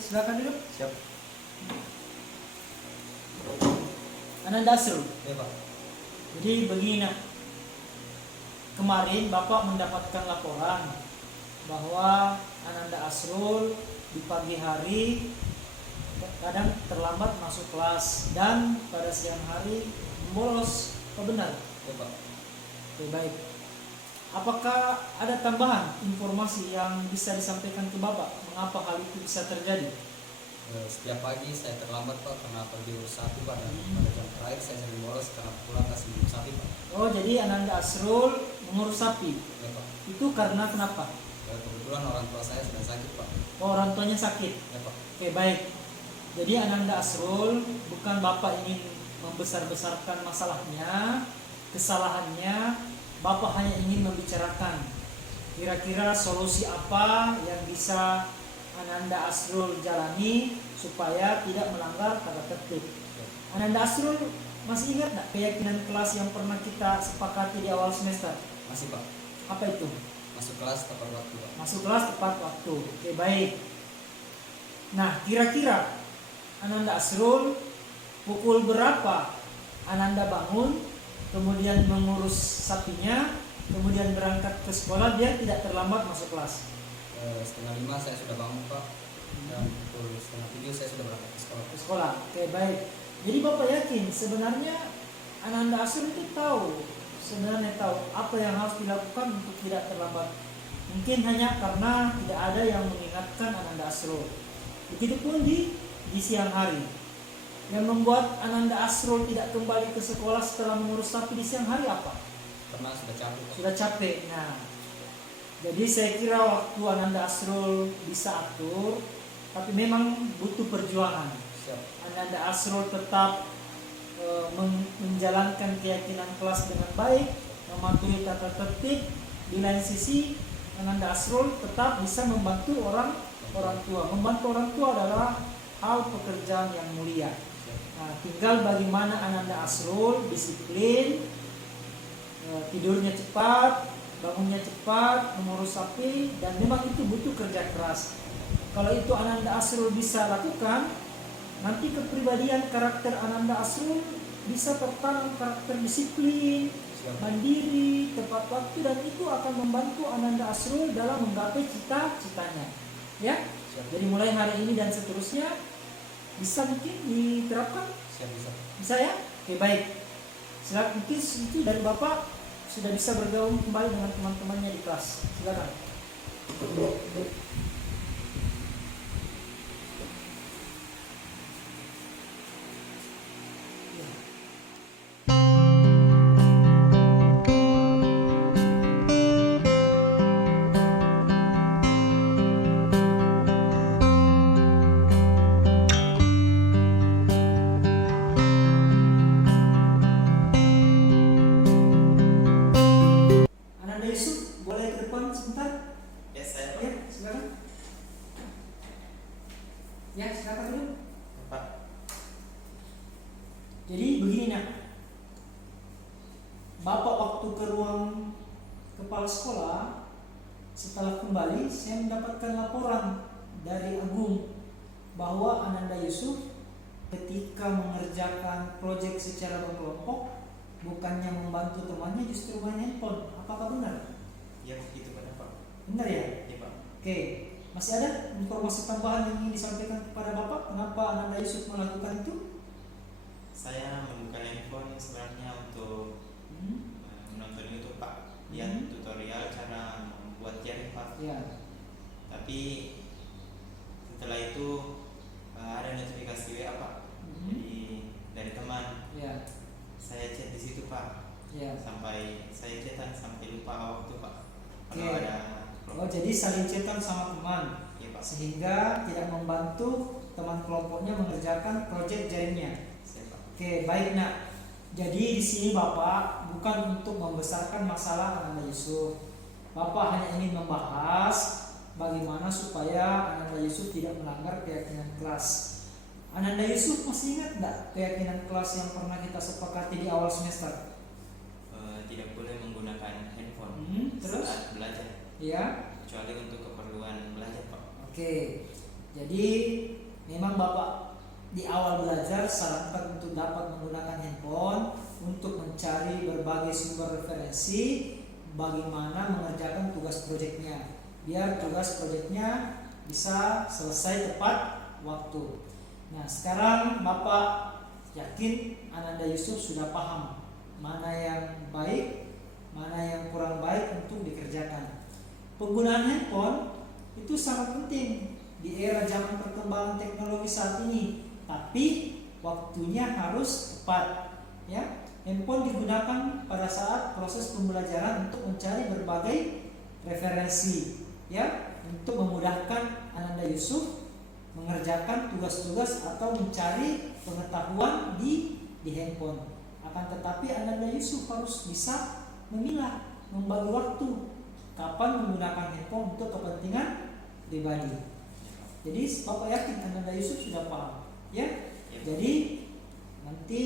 silakan dulu. Siap. Ananda Asrul. Ya Pak. Jadi begini nak, kemarin Bapak mendapatkan laporan bahwa Ananda Asrul di pagi hari kadang terlambat masuk kelas dan pada siang hari bolos. Apa benar? Ya Pak. Oke, baik. Apakah ada tambahan informasi yang bisa disampaikan ke Bapak mengapa hal itu bisa terjadi? Setiap pagi saya terlambat Pak karena pergi urus sapi Pak, dan pada jam terakhir saya sering bolos karena pulang kasih minum sapi Pak. Oh, jadi Ananda Asrul mengurus sapi. Ya Pak. Itu karena kenapa? Kebetulan orang tua saya sedang sakit Pak. Oh, orang tuanya sakit. Ya Pak. Oke, baik. Jadi Ananda Asrul bukan Bapak ingin membesar-besarkan masalahnya, kesalahannya, Bapak hanya ingin membicarakan kira-kira solusi apa yang bisa Ananda Asrul jalani supaya tidak melanggar tata tertib. Ananda Asrul masih ingat nggak keyakinan kelas yang pernah kita sepakati di awal semester? Masih Pak. Apa itu? Masuk kelas tepat waktu Pak. Masuk kelas tepat waktu. Oke, baik. Nah, kira-kira Ananda Asrul pukul berapa Ananda bangun, kemudian mengurus sapinya, kemudian berangkat ke sekolah biar tidak terlambat masuk kelas? 4:30 saya sudah bangun Pak, dan pukul 6:30 saya sudah berangkat ke sekolah. Ke sekolah. Oke, baik. Jadi Bapak yakin sebenarnya Ananda Asrul itu sebenarnya tahu apa yang harus dilakukan untuk tidak terlambat. Mungkin hanya karena tidak ada yang mengingatkan Ananda Asrul. Begitupun di siang hari. Yang membuat Ananda Asrul tidak kembali ke sekolah setelah mengurus sapi di siang hari apa? Karena sudah capek Pak. Sudah capek. Nah, jadi saya kira waktu Ananda Asrul bisa atur, tapi memang butuh perjuangan. Siap. Ananda Asrul tetap menjalankan keyakinan kelas dengan baik, mematuhi tata tertib. Di lain sisi, Ananda Asrul tetap bisa membantu orang tua. Membantu orang tua adalah hal pekerjaan yang mulia. Nah, tinggal bagaimana Ananda Asrul disiplin, tidurnya cepat, bangunnya cepat, mengurus sapi, dan memang itu butuh kerja keras. Kalau itu Ananda Asrul bisa lakukan, nanti kepribadian karakter Ananda Asrul bisa tertanam karakter disiplin, mandiri, tepat waktu, dan itu akan membantu Ananda Asrul dalam menggapai cita-citanya. Ya, jadi mulai hari ini dan seterusnya bisa mungkin diterapkan. Siap, bisa. Bisa ya? Oke, baik. Silakan, mungkin itu dari Bapak sudah bisa bergaul kembali dengan teman-temannya di kelas. Silakan. Ananda Yusuf, boleh ke depan sebentar? Ya, saya Ya, silakan. Ya, silakan dulu. Pak. Jadi begini nak, Bapak waktu ke ruang kepala sekolah, setelah kembali saya mendapatkan laporan dari Agung bahwa Ananda Yusuf ketika mengerjakan proyek secara berkelompok bukannya membantu temannya, justru main handphone. Apakah benar? Ya begitu Pak. Benar ya? Ya Pak. Oke, masih ada informasi tambahan yang ingin disampaikan kepada Bapak? Kenapa Ananda Yusuf melakukan itu? Saya membuka handphone sebenarnya untuk menonton YouTube Pak, lihat tutorial cara membuat jaring Pak. Ya. Tapi setelah itu ada notifikasi WA Pak. Jadi dari teman. Ya. Saya chat di situ Pak. Ya. Sampai saya chatan sampai lupa waktu Pak. Kalau Oke. ada Oh, jadi saling chatan sama teman, Iya Pak. sehingga tidak membantu teman kelompoknya mengerjakan proyek jaringnya. Siap Pak. Oke, baik nak. Jadi di sini Bapak bukan untuk membesarkan masalah Ananda Yusuf. Bapak hanya ingin membahas bagaimana supaya Ananda Yusuf tidak melanggar keyakinan kelas. Ananda Yusuf masih ingat nggak keyakinan kelas yang pernah kita sepakati di awal semester? Tidak boleh menggunakan handphone Terus? saat belajar, Ya. kecuali untuk keperluan belajar Pak. Oke. Jadi memang Bapak di awal belajar sarankan untuk dapat menggunakan handphone untuk mencari berbagai sumber referensi bagaimana mengerjakan tugas proyeknya, biar tugas proyeknya bisa selesai tepat waktu. Nah, sekarang Bapak yakin Ananda Yusuf sudah paham mana yang baik, mana yang kurang baik untuk dikerjakan. Penggunaan handphone itu sangat penting di era zaman perkembangan teknologi saat ini, tapi waktunya harus tepat, ya. Handphone digunakan pada saat proses pembelajaran untuk mencari berbagai referensi, ya, untuk memudahkan Ananda Yusuf mengerjakan tugas-tugas atau mencari pengetahuan di handphone. Akan tetapi Ananda Yusuf harus bisa memilah, membagi waktu kapan menggunakan handphone untuk kepentingan pribadi. Jadi Bapak yakin Ananda Yusuf sudah paham, ya? Jadi nanti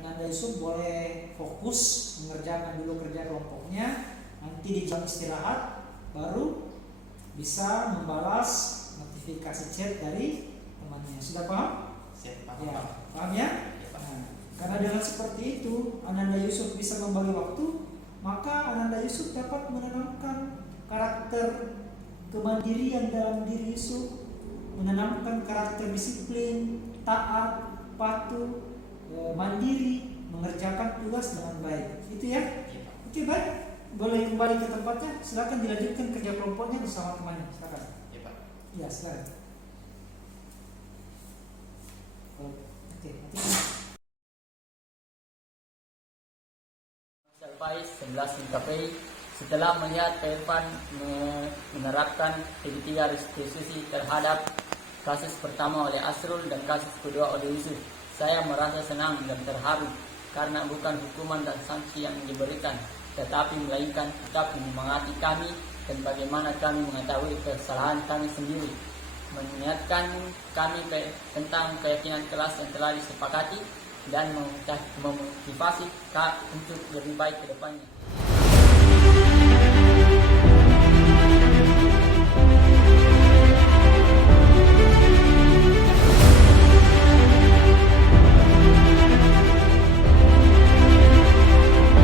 Ananda Yusuf boleh fokus mengerjakan dulu kerja kelompoknya. Nanti di jam istirahat baru bisa membalas notifikasi chat dari temannya. Sudah paham? Siap, Pak. Ya, paham ya? Nah, karena dengan seperti itu Ananda Yusuf bisa membagi waktu, maka Ananda Yusuf dapat menanamkan karakter kemandirian dalam diri Yusuf, menanamkan karakter disiplin, taat, patuh, mandiri, mengerjakan tugas dengan baik. Itu ya? Oke, baik. Boleh kembali ke tempatnya. Silakan dilanjutkan kerja kelompoknya bersama temannya. Silakan. Ya, Pak. Ya, silakan. Oke. Faiz 11 Mengkapai setelah melihat Pak Irfan menerapkan tiga restitusi terhadap kasus pertama oleh Asrul dan kasus kedua oleh Yusuf, saya merasa senang dan terharu karena bukan hukuman dan sanksi yang diberikan, tetapi melainkan tetap menyemangati kami dan bagaimana kami mengetahui kesalahan kami sendiri, mengingatkan kami tentang keyakinan kelas yang telah disepakati dan memotivasi untuk lebih baik ke depannya.